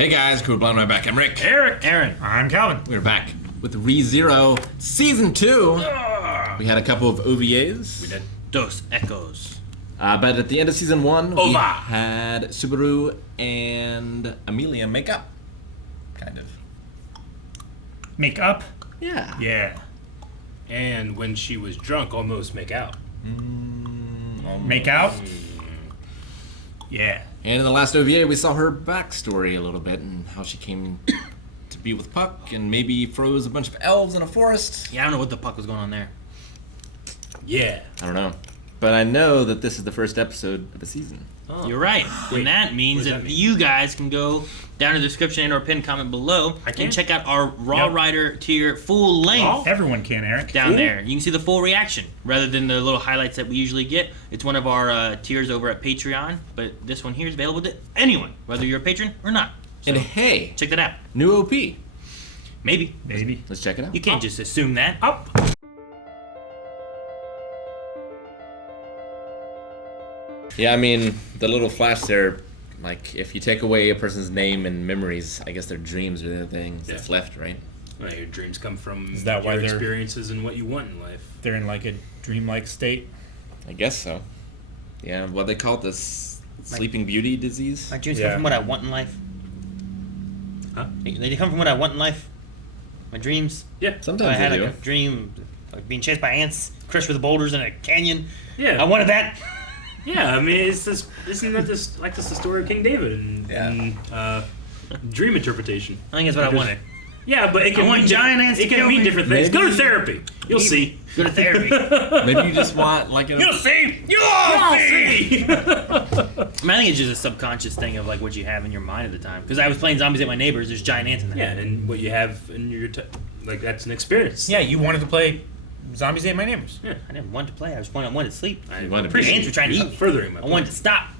Hey guys, cool blown right back. I'm Rick. Eric. Aaron. I'm Calvin. We're back with ReZero Season 2. We had a couple of OVAs. We did. Dos Echoes. But at the end of Season 1, we Ova. had Subaru and Amelia make up. Kind of. Make up? Yeah. Yeah. And when she was drunk, almost make out. Make out? Yeah. And in the last OVA, we saw her backstory a little bit and how she came to be with Puck and maybe froze a bunch of elves in a forest. Yeah, I don't know what the fuck was going on there. Yeah. I don't know. But I know that this is the first episode of the season. Oh. You're right. And that means does that, that mean? you guys can go down in the description and or pinned comment below and check out our Raw Yep. Rider tier full length Everyone can, Eric. down there. You can see the full reaction rather than the little highlights that we usually get. It's one of our tiers over at Patreon, but this one here is available to anyone, whether you're a patron or not. So And hey, check that out. new OP. Maybe. Maybe. Let's check it out. You can't just assume that. Up. Yeah, I mean, the little flash there, like, if you take away a person's name and memories, I guess their dreams are the things that's left, right? Well, your dreams come from Is that why your they're- experiences and what you want in life. They're in like a dreamlike state. I guess so. Yeah, what they call it, this Sleeping Beauty disease? My dreams Yeah. come from what I want in life. Huh? They come from what I want in life. My dreams. Yeah. Sometimes I had they like do. a dream, like being chased by ants, crushed with boulders in a canyon. Yeah. I wanted that. Yeah, I mean, it's this. Isn't that this like this the story of King David and dream interpretation? I think that's what I wanted. Yeah, but it can I want mean giant ants It to can kill mean me. different things. Go to Maybe- therapy. You'll see. Go to therapy. Maybe you just want, like, You'll see. You'll see. I think it's just a subconscious thing of like what you have in your mind at the time. Because I was playing Zombies at My Neighbors. There's giant ants in there. Yeah, and what you have in your like that's an experience. Yeah, you wanted to play Zombies Ate My Neighbors. Yeah. I didn't want to play. I wanted to sleep. I wanted to appreciate be- Ants were trying to you eat me. furthering my I wanted to stop.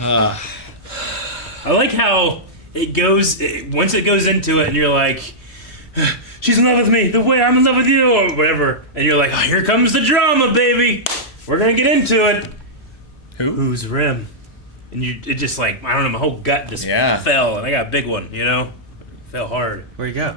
I like how it goes once it goes into it, and you're like, "She's in love with me the way I'm in love with you," or whatever, and you're like, "Oh, here comes the drama, baby. We're gonna get into it." Who's Rim? And it just like I don't know, my whole gut just fell, and I got a big one, you know, fell hard. Where'd you go?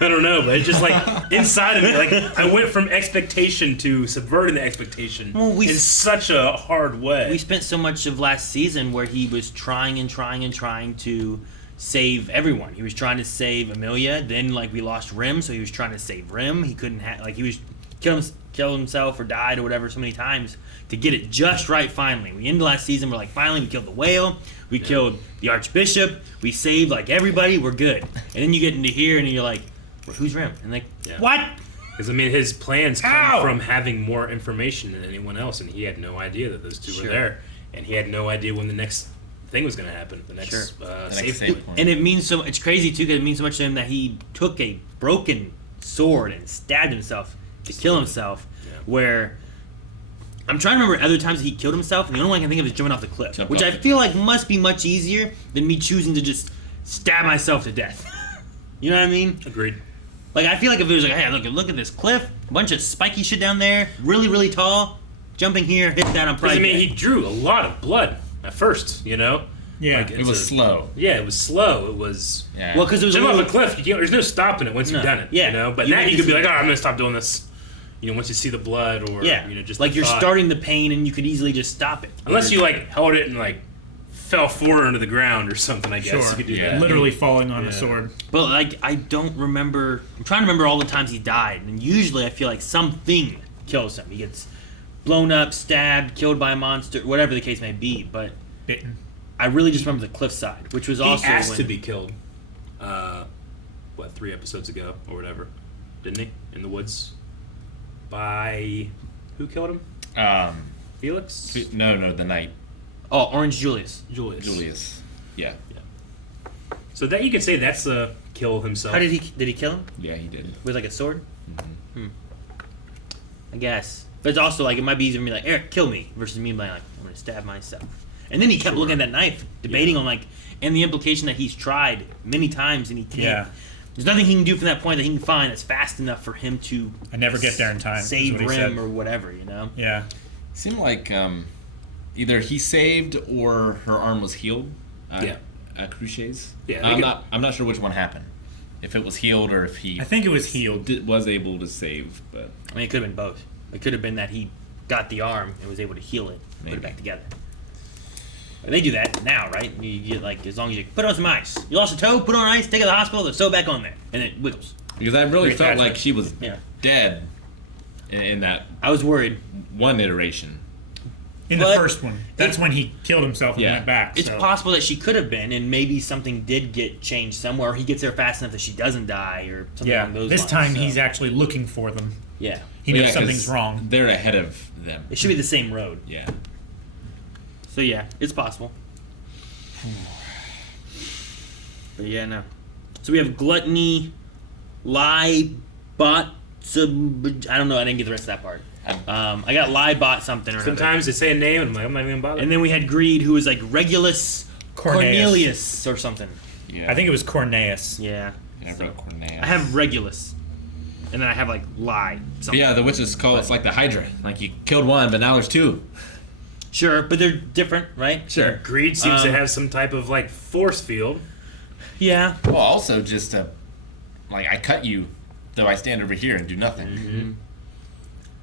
I don't know, but it's just like inside of me, like I went from expectation to subverting the expectation Well, in such a hard way. We spent so much of last season where he was trying to save everyone. He was trying to save Amelia. Then like we lost Rim, so he was trying to save Rim. He couldn't he was kill himself or died or whatever so many times to get it just right. Finally, we ended last season. We're like, finally, we killed the whale. We killed the archbishop. We saved like everybody. We're good. And then you get into here and you're like, well, who's Rim? And like, what? Because I mean, his plans How? come from having more information than anyone else, and he had no idea that those two were there, and he had no idea when the next thing was going to happen. The next save point. And it means so. It's crazy too because it means so much to him that he took a broken sword and stabbed himself to kill himself. Yeah. Where I'm trying to remember other times that he killed himself, and the only one I can think of is jumping off the cliff, Jump which off I feel like must be much easier than me choosing to just stab myself to death. You know what I mean? Agreed. Like I feel like if it was like, hey, look at this cliff, a bunch of spiky shit down there, really really tall, jumping here, hit that, I'm Because probably I mean, dead. he drew a lot of blood at first, you know. Yeah. Like, It was slow. Yeah, it was slow. It was. Yeah. Well, because it was a Jump off little, a cliff. There's no stopping it once you've done it. Yeah. You know. But You now have you to could be see- like, I'm gonna stop doing this. You know, once you see the blood or yeah, you know, just like the you're thought. starting the pain and you could easily just stop it. Unless you like held it and like fell forward into the ground or something. I guess Sure. you could do Yeah. that. Literally falling on Yeah. a sword. But like I don't remember. I'm trying to remember all the times he died, and usually I feel like something kills him. He gets blown up, stabbed, killed by a monster, whatever the case may be. But Bitten. I really just remember the cliffside, which was He also asked when, to be killed. 3 episodes ago or whatever, didn't he? In the woods. By who killed him? Felix. No, the knight. Oh, Orange Julius. Julius. Yeah. So that you could say that's a kill himself. How did he kill him Yeah, he did. with like a sword? I guess, but it's also like it might be easier for me like Eric, kill me versus me being like I'm gonna stab myself. And then he kept looking at that knife, debating on like, and the implication that he's tried many times and he can't. Yeah. There's nothing he can do from that point that he can find that's fast enough for him to I never get there in time. is save what he Rim said. or whatever, you know? Yeah. Seemed like either he saved or her arm was healed. Cruchet's. Yeah, I'm not sure which one happened. If it was healed or if he. I think it was healed. Was able to save, but. I mean, it could have been both. It could have been that he got the arm and was able to heal it, put it back together. And they do that now, right? You get like, as long as you put on some ice. You lost a toe, put on ice, take it to the hospital, they'll sew it back on there, and it wiggles. Because I really Great felt attachment. like she was Yeah. dead in that I was worried. one iteration. In the But first one. That's when he killed himself and Yeah. went back. It's so. possible that she could have been, and maybe something did get changed somewhere, or he gets there fast enough that she doesn't die, or something Yeah. along those This lines. time so, he's actually looking for them. Yeah. He Well, knows yeah, 'cause something's wrong. They're ahead of them. It should be the same road. Yeah. So yeah, it's possible. But yeah, no. So we have gluttony, lie, bot. I don't know. I didn't get the rest of that part. I got lie, bot, something or another. Sometimes they say a name, and I'm like, I'm not even bothered. And then we had greed, who was like Regulus Cornelius or something. Yeah. I think it was Cornelius. Yeah. Yeah, I wrote Cornelius. I have Regulus, and then I have like lie. But Something. yeah, the witches call it's like the Hydra. Like you killed one, but now there's two. Sure, but they're different, right? Sure. Greed seems to have some type of like force field. Yeah. Well, also just like I cut you, though I stand over here and do nothing. Mm-hmm.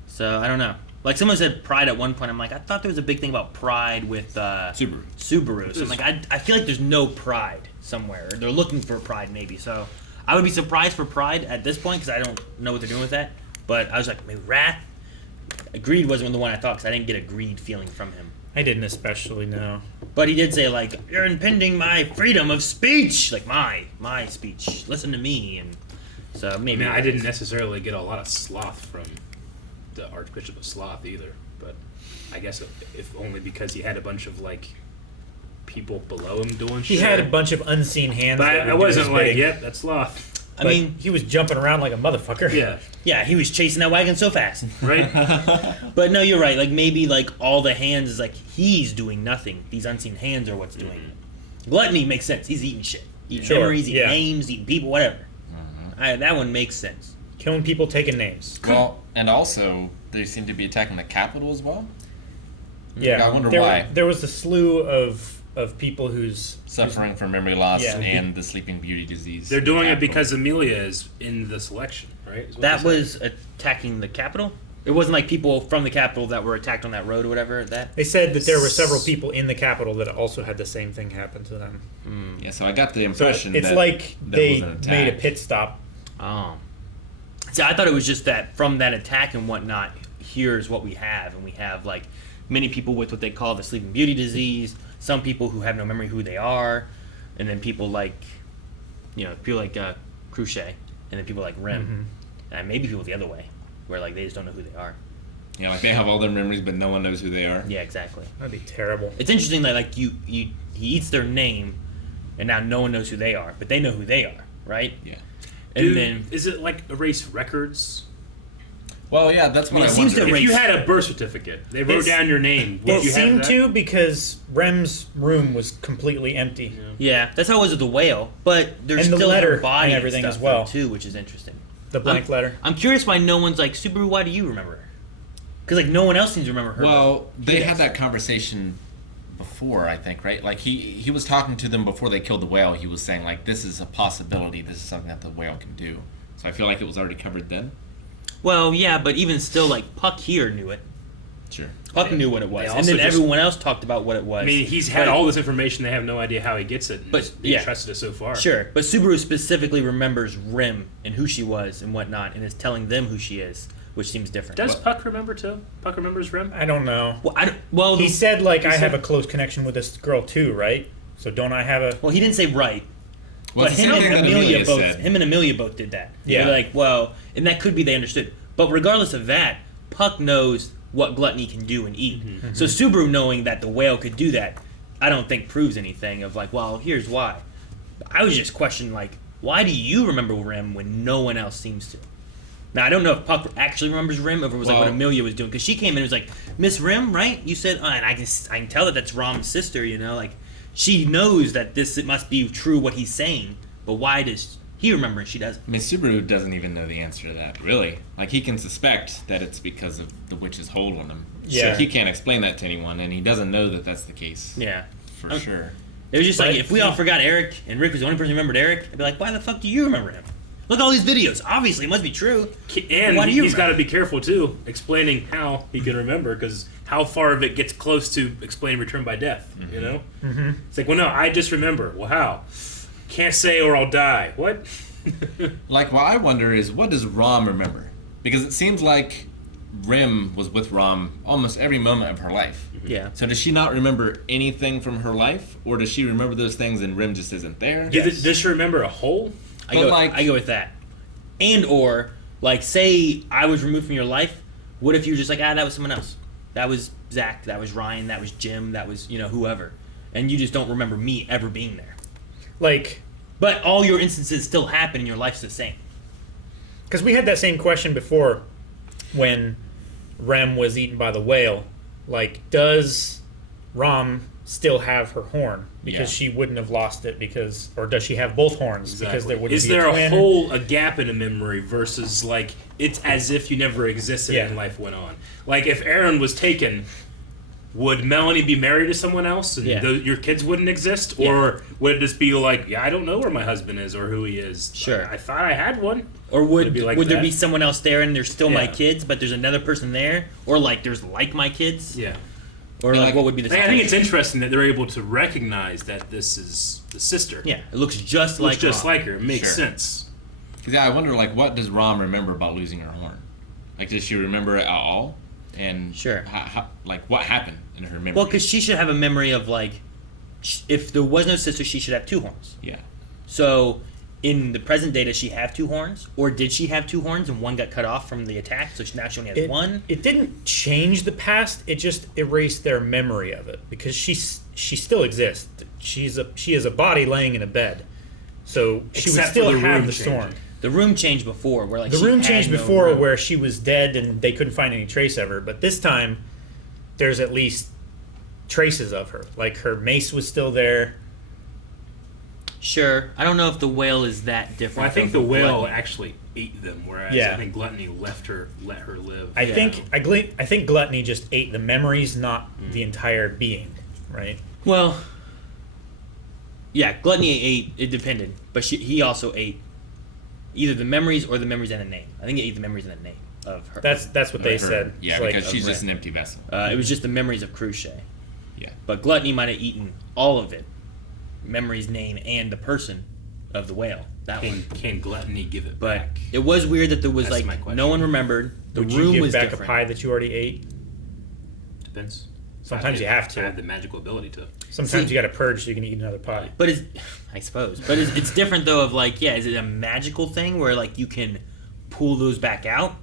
So I don't know. Like someone said pride at one point. I'm like, I thought there was a big thing about pride with Subaru. So I'm like, I feel like there's no pride somewhere. Or they're looking for pride maybe. So I would be surprised for pride at this point because I don't know what they're doing with that. But I was like, maybe wrath. Greed wasn't the one I thought because I didn't get a greed feeling from him. I didn't especially know. But he did say like, you're impinging my freedom of speech. Like my speech. Listen to me. And so I maybe mean, I didn't necessarily get a lot of sloth from the Archbishop of Sloth either, but I guess if only because he had a bunch of like people below him doing shit. He had a bunch of unseen hands. But that I would do wasn't his like, bidding. yep, that's Sloth. I But mean, he was jumping around like a motherfucker. Yeah, yeah, he was chasing that wagon so fast. right. But no, you're right. Like maybe like all the hands is like he's doing nothing. These unseen hands are what's doing it. Gluttony makes sense. He's eating shit, eating Sure, memories, eating yeah. names, eating people, whatever. That one makes sense. Killing people, taking names. Well, and also they seem to be attacking the capital as well. Yeah, I wonder there, why. There was a slew of people who's Suffering from memory loss Yeah. and the Sleeping Beauty disease. They're doing it Capital. because Amelia is in the selection, right? Is what That they said. was attacking the capital. It wasn't like people from the capital that were attacked on that road or whatever. That They said that there were several people in the Capitol that also had the same thing happen to them. Yeah, so I got the So impression it's that like that they was an attack. made a pit stop. oh. See, I thought it was just that from that attack and whatnot. Here's what we have, and we have like many people with what they call the Sleeping Beauty disease. Some people who have no memory who they are, and then people like, people like Crochet, and then people like Rim, and maybe people the other way, where like they just don't know who they are. Yeah, like they have all their memories, but no one knows who they are. Yeah, exactly. That'd be terrible. It's interesting that like he eats their name, and now no one knows who they are, but they know who they are, right? Yeah. And Dude, then is it like erase records? Well, yeah, that's what I mean, I it seems wondered. to If you Erase. had a birth certificate, they wrote It's- down your name. Would It you have seemed that? to because Rem's room was completely empty. yeah, that's how it was with the whale, but there's And the still letter her body and everything stuff as well. though, too, which is interesting. The blank letter. I'm curious why no one's like Subaru. Why do you remember her? Because like no one else seems to remember her. Well, they had that conversation before, I think, right? Like he was talking to them before they killed the whale. He was saying like, this is a possibility. This is something that the whale can do. So I feel like it was already covered then. Well, yeah, but even still, like Puck here knew it. Sure. Puck knew what it was, They and also then just- everyone else talked about what it was. I mean, he's had But- all this information. They have no idea how he gets it. And But, they yeah. trusted it so far. Sure, but Subaru specifically remembers Rim and who she was and whatnot, and is telling them who she is, which seems different. Does Puck remember too? Puck remembers Rim. I don't know. Well, He said like He I have said- a close connection with this girl too, right? So don't I have a? well, he didn't say right. Well, But it's the him same and thing that Amelia both, said. him and Amelia both did that. Yeah. They're like, well, and that could be they understood. But regardless of that, Puck knows what Gluttony can do and eat. So Subaru knowing that the whale could do that, I don't think proves anything of like, well, here's why. I was just questioning like, why do you remember Rim when no one else seems to? Now I don't know if Puck actually remembers Rim or if it was like what Well- Amelia was doing because she came in and was like, Miss Rim, right? You said, and I can tell that that's Rom's sister. Like she knows that it must be true what he's saying. But why does He remembers and she doesn't. I mean, Subaru doesn't even know the answer to that, really. Like, he can suspect that it's because of the witch's hold on him. Yeah. So he can't explain that to anyone, and he doesn't know that that's the case. Yeah. For sure. It was just But like, if we all forgot Eric, and Rick was the only person who remembered Eric, I'd be like, why the fuck do you remember him? Look at all these videos. Obviously, it must be true. And Why do you he's got remember? to be careful, too, explaining how he can remember, because how far of it gets close to explain Return by Death, you know? Mm-hmm. It's like, well, no, I just remember. Well, how? Can't say or I'll die. What? Like, what I wonder is, what does Rom remember? Because it seems like Rim was with Rom almost every moment of her life. Yeah. So does she not remember anything from her life? Or does she remember those things and Rim just isn't there? Does she remember a whole? I But, go with that. And or, like, say I was removed from your life, what if you were just like, that was someone else? That was Zach, that was Ryan, that was Jim, that was, whoever. And you just don't remember me ever being there. Like, But all your instances still happen and your life's the same. because we had that same question before when Rem was eaten by the whale. Like, does Rom still have her horn? Because Yeah. she wouldn't have lost it or does she have both horns? Because there wouldn't Is be there a twin? a gap in a memory versus, like, it's as if you never existed Yeah. and life went on? Like, if Aaron was taken, would Melanie be married to someone else and Yeah. your kids wouldn't exist? Yeah. Or would it just be like, I don't know where my husband is or who he is? Sure. I thought I had one. Or would it be like there that? be someone else there and there's still my Yeah. kids, but there's another person there? Or, like, there's like my kids? Yeah. Or, Yeah, like, like- what would be the I think it's situation? interesting that they're able to recognize that this is the sister. Yeah, it looks just Looks like just Rom. like her. It makes Sure. sense. 'Cause, yeah, I wonder, like, what does Rom remember about losing her horn? Like, does she remember it at all? And Sure. Like, what happened in her memory? Well, because she should have a memory of, like, if there was no sister, she should have two horns. Yeah. So, in the present day, does she have two horns? Or did she have two horns and one got cut off from the attack, so now she only has one? It didn't change the past. It just erased their memory of it because she still exists. She is a body laying in a bed, so she would Except still for the have room the storm. changing. The room changed before, where, like, The she room had changed no before room. where she was dead and they couldn't find any trace of her. But this time, there's at least traces of her. Like, her mace was still there. Sure. I don't know if the whale is that different. Well, I think from the whale Gluttony. actually ate them, whereas Yeah. I think Gluttony let her live. I Yeah. think Gluttony just ate the memories, not the entire being, right? Well, yeah, Gluttony ate. It depended, but he also ate either the memories or the memories and the name. I think he ate the memories and the name of her. That's what they Her- said. Yeah, It's like because a she's rat. just an empty vessel. It was just the memories of Cruce. Yeah. But Gluttony might have eaten all of it, memories, name, and the person of the whale. That one. Can Gluttony give it But back? it was weird that there was That's my like question. no one remembered. The Would room you give was back different. a pie that you already ate? Depends. Sometimes you have I to. have the magical ability to. Sometimes See- you got to purge so you can eat another pie. But I suppose. But it's different though. Of like, yeah, is it a magical thing where like you can pull those back out,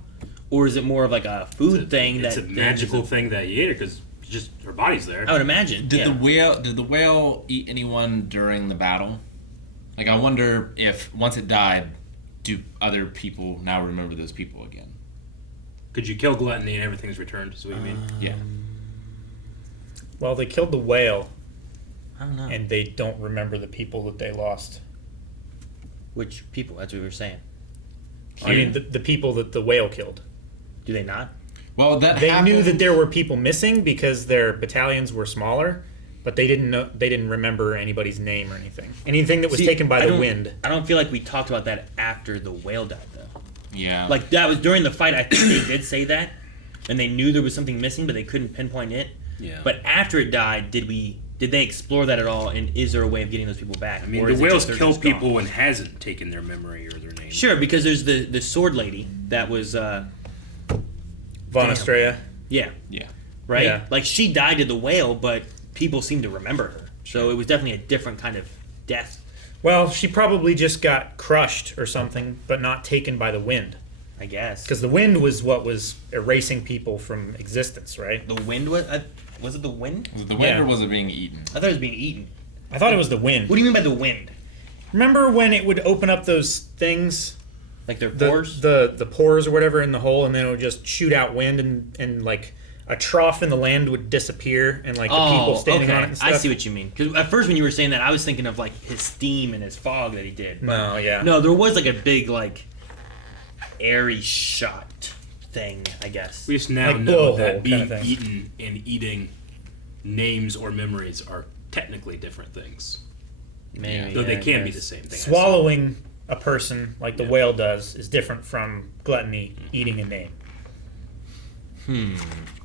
or is it more of like a food thing It's that a then magical is thing that you ate her because just her body's there. I would imagine. Did yeah. the whale eat anyone during the battle? Like, I wonder if once it died, do other people now remember those people again? Could you kill Gluttony and everything's returned? Is what you mean? Yeah. Well, they killed the whale, I don't know. and they don't remember the people that they lost. Which people? That's what we were saying. I mean, the people that the whale killed. Do they not? Well, that They happened. knew that there were people missing because their battalions were smaller, but they didn't know. They didn't remember anybody's name or anything. Anything that was See, taken by I the don't- wind. I don't feel like we talked about that after the whale died though. Yeah. Like that was during the fight. I think they did say that, and they knew there was something missing, but they couldn't pinpoint it. Yeah. But after it died, did they explore that at all? And is there a way of getting those people back? I mean, Or the is it whales just they're kill just gone? people and hasn't taken their memory or their name. Sure, because there's the sword lady that was Von Estrella. yeah, yeah. right. Yeah. Like she died to the whale, but people seem to remember her. So it was definitely a different kind of death, Well, she probably just got crushed or something, but not taken by the wind. I guess. Because the wind was what was erasing people from existence, right? The wind was it the wind? Was it the wind Yeah. or was it being eaten? I thought it was being eaten. I thought it was the wind. What do you mean by the wind? Remember when it would open up those things, Like their the pores? the pores or whatever in the hole, and then it would just shoot out wind and like a trough in the land would disappear and like the people standing on it and stuff. I see what you mean. Because at first when you were saying that, I was thinking of like his steam and his fog that he did. No, yeah. No, there was like a big like airy shot thing, I guess. We just now Like know blowhole that kind being of thing. eaten and eating names or memories are technically different things. Maybe. Though they I can be guess. the same thing. Swallowing a person like the whale does is different from gluttony, eating a name.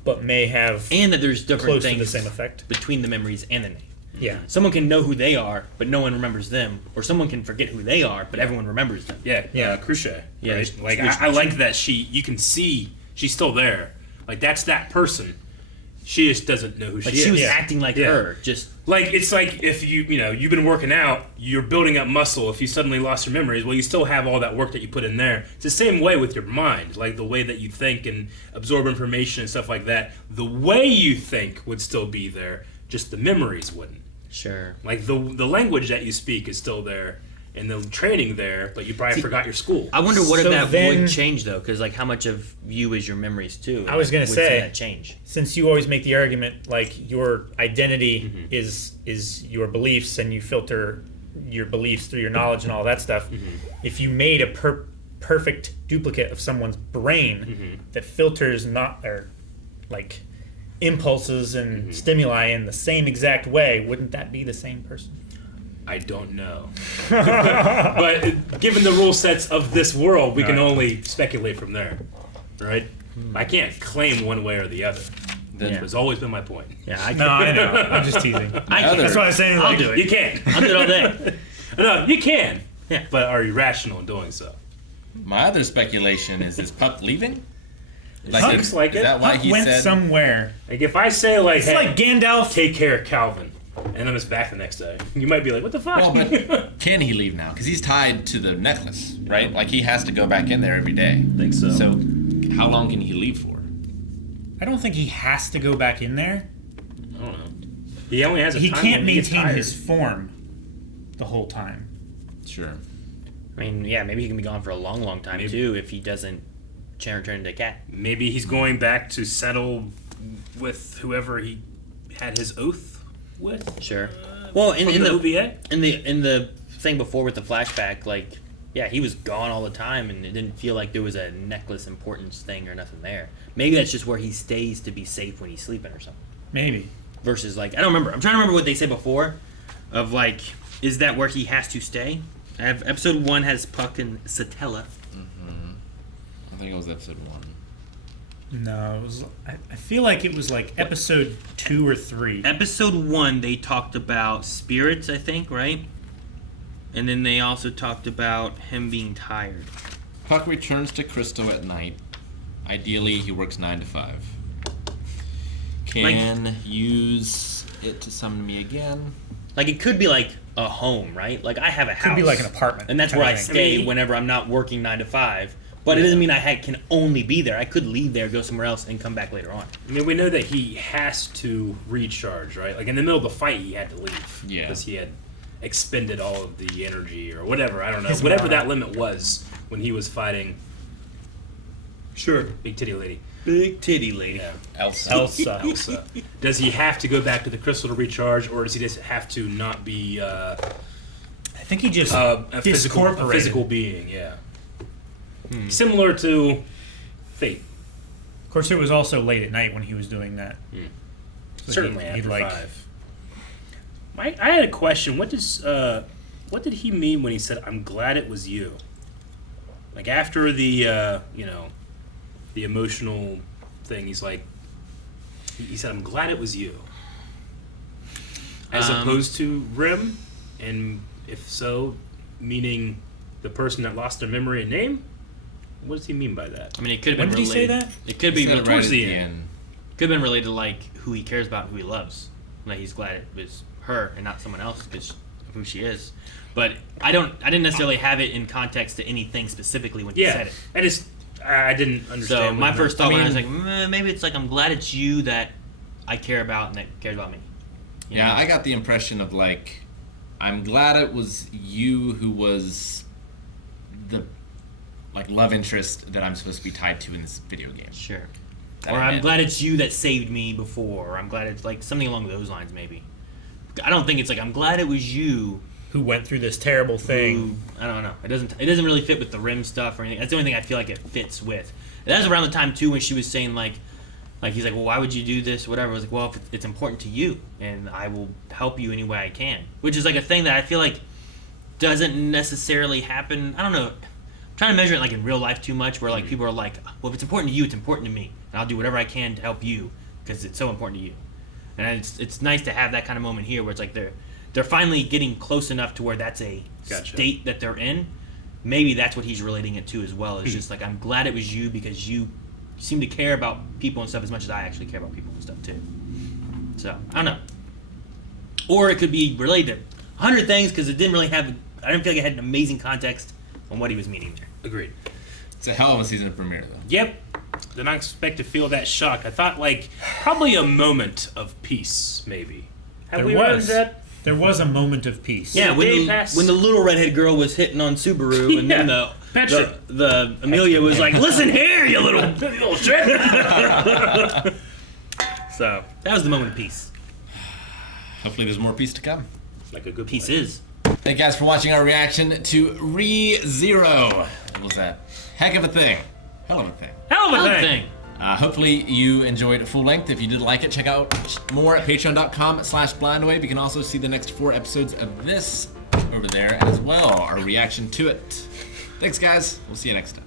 But may have And that there's different close to things the same effect. between the memories and the name. Yeah. Someone can know who they are, but no one remembers them. Or someone can forget who they are, but everyone remembers them. Yeah, Yeah. Crucia. Yeah, Right? she- Like, she- I like that you can see she's still there. Like, that's that person. She just doesn't know who Like she is. she was Yeah. acting like Yeah. her. Just Like, it's like if you've been working out, you're building up muscle. If you suddenly lost your memories, well, you still have all that work that you put in there. It's the same way with your mind, like the way that you think and absorb information and stuff like that. The way you think would still be there, just the memories wouldn't. sure. Like the language that you speak is still there, and the training there, but you probably forgot your school. I wonder what So if that then- would change though, because like how much of you is your memories too? I was gonna Would say- that change. Since you always make the argument like your identity is your beliefs and you filter your beliefs through your knowledge and all that stuff, if you made a perfect duplicate of someone's brain that filters not or like impulses and stimuli in the same exact way, wouldn't that be the same person? I don't know. But given the rule sets of this world, we can Right. only speculate from there. Right? I can't claim one way or the other. That Yeah. has always been my point. Yeah, I No, I know. I'm just teasing. I can. That's what I was saying. I'll Like, do it. You can. I'll do it all day. No, you can. Yeah. But are you rational in doing so? My other speculation is Puck leaving? Seems like is it. that why Puck he went said? somewhere. Like if I say like, It's hey, like Gandalf. take care of Calvin, and then it's back the next day, you might be like, what the fuck? Well, but can he leave now? Because he's tied to the necklace, right? Like he has to go back in there every day. I think so. So, how long can he leave for? I don't think he has to go back in there. I don't know. He only has a He time can't when he gets maintain tired. his form the whole time. Sure. I mean, yeah, maybe he can be gone for a long, long time Maybe. too if he doesn't turn into a cat. Maybe he's going back to settle with whoever he had his oath with. Sure. Well, From in the the OVA? in the thing before with the flashback, like, yeah, he was gone all the time, and it didn't feel like there was a necklace importance thing or nothing there. Maybe that's just where he stays to be safe when he's sleeping or something. Maybe. Versus, like, I don't remember. I'm trying to remember what they said before. Of like, is that where he has to stay? I have episode 1 has Puck and Satella. I think it was episode 1. No, it was. I feel like it was like episode 2 or 3. Episode 1, they talked about spirits, I think, right? And then they also talked about him being tired. Puck returns to Crystal at night. Ideally, he works 9 to 5. Can use it to summon me again. Like, it could be like a home, right? Like, I have a house. Could be like an apartment. And that's kind where I of thing. stay I mean, whenever I'm not working 9 to 5. But it doesn't mean can only be there. I could leave there, go somewhere else, and come back later on. I mean, we know that he has to recharge, right? Like in the middle of the fight, he had to leave. Yeah. Because he had expended all of the energy or whatever. I don't know. His Whatever mana. that limit was when he was fighting. Sure. Big titty lady. Big titty lady. Yeah. Elsa. Elsa. Elsa. Does he have to go back to the crystal to recharge, or does he just have to not be I think he just a discorporated. physical being? Yeah. Similar to Fate. Of course, it was also late at night when he was doing that. So Certainly he'd after like 5. I had a question. What did he mean when he said, "I'm glad it was you"? Like after the the emotional thing, he's like, he said, "I'm glad it was you," as opposed to Rim, and if so, meaning the person that lost their memory and name. What does he mean by that? I mean, it could have When been did he related. say that? It could He be said it related. right at the the end. end. Could have been related to like who he cares about, who he loves. Like he's glad it was her and not someone else because of who she is. But I didn't necessarily have it in context to anything specifically when he said it. I didn't understand. So what my he first meant. thought when I was like, maybe it's like I'm glad it's you that I care about and that cares about me. You Yeah, know? I got the impression of like, I'm glad it was you who was the like love interest that I'm supposed to be tied to in this video game. Sure. that Or I I'm met. glad it's you that saved me before. Or I'm glad it's like something along those lines, maybe. I don't think it's like I'm glad it was you Who went through this terrible thing? who. I don't know. It doesn't really fit with the rim stuff or anything. That's the only thing I feel like it fits with. And that was around the time too when she was saying like he's like, well, why would you do this? Whatever. I was like, well, if it's important to you, and I will help you any way I can. Which is like a thing that I feel like doesn't necessarily happen. I don't know. I'm trying to measure it like in real life too much, where like people are like, well, if it's important to you, it's important to me, and I'll do whatever I can to help you because it's so important to you. And it's nice to have that kind of moment here where it's like they're finally getting close enough to where that's a Gotcha. state that they're in. Maybe that's what he's relating it to as well. It's just like, I'm glad it was you because you seem to care about people and stuff as much as I actually care about people and stuff too. So I don't know. Or it could be related to 100 things because it didn't really have. I didn't feel like it had an amazing context on what he was meaning there. Agreed. It's a hell of a season premiere, though. Yep. Did not expect to feel that shock. I thought like probably a moment of peace, maybe. Have we earned that? There was a moment of peace. Yeah, Day pass. when the little redhead girl was hitting on Subaru, and then Yeah, the Patrick. the Amelia was like, "Listen here, you little shit." So that was the moment of peace. Hopefully, there's more peace to come. Like a good Peace boy. is. Thank you guys for watching our reaction to ReZero. What was that? Heck of a thing. Hell of a thing. Hell of a Another thing. thing. Hopefully you enjoyed full length. If you did like it, check out more at patreon.com/blindwave. You can also see the next 4 episodes of this over there as well, our reaction to it. Thanks, guys. We'll see you next time.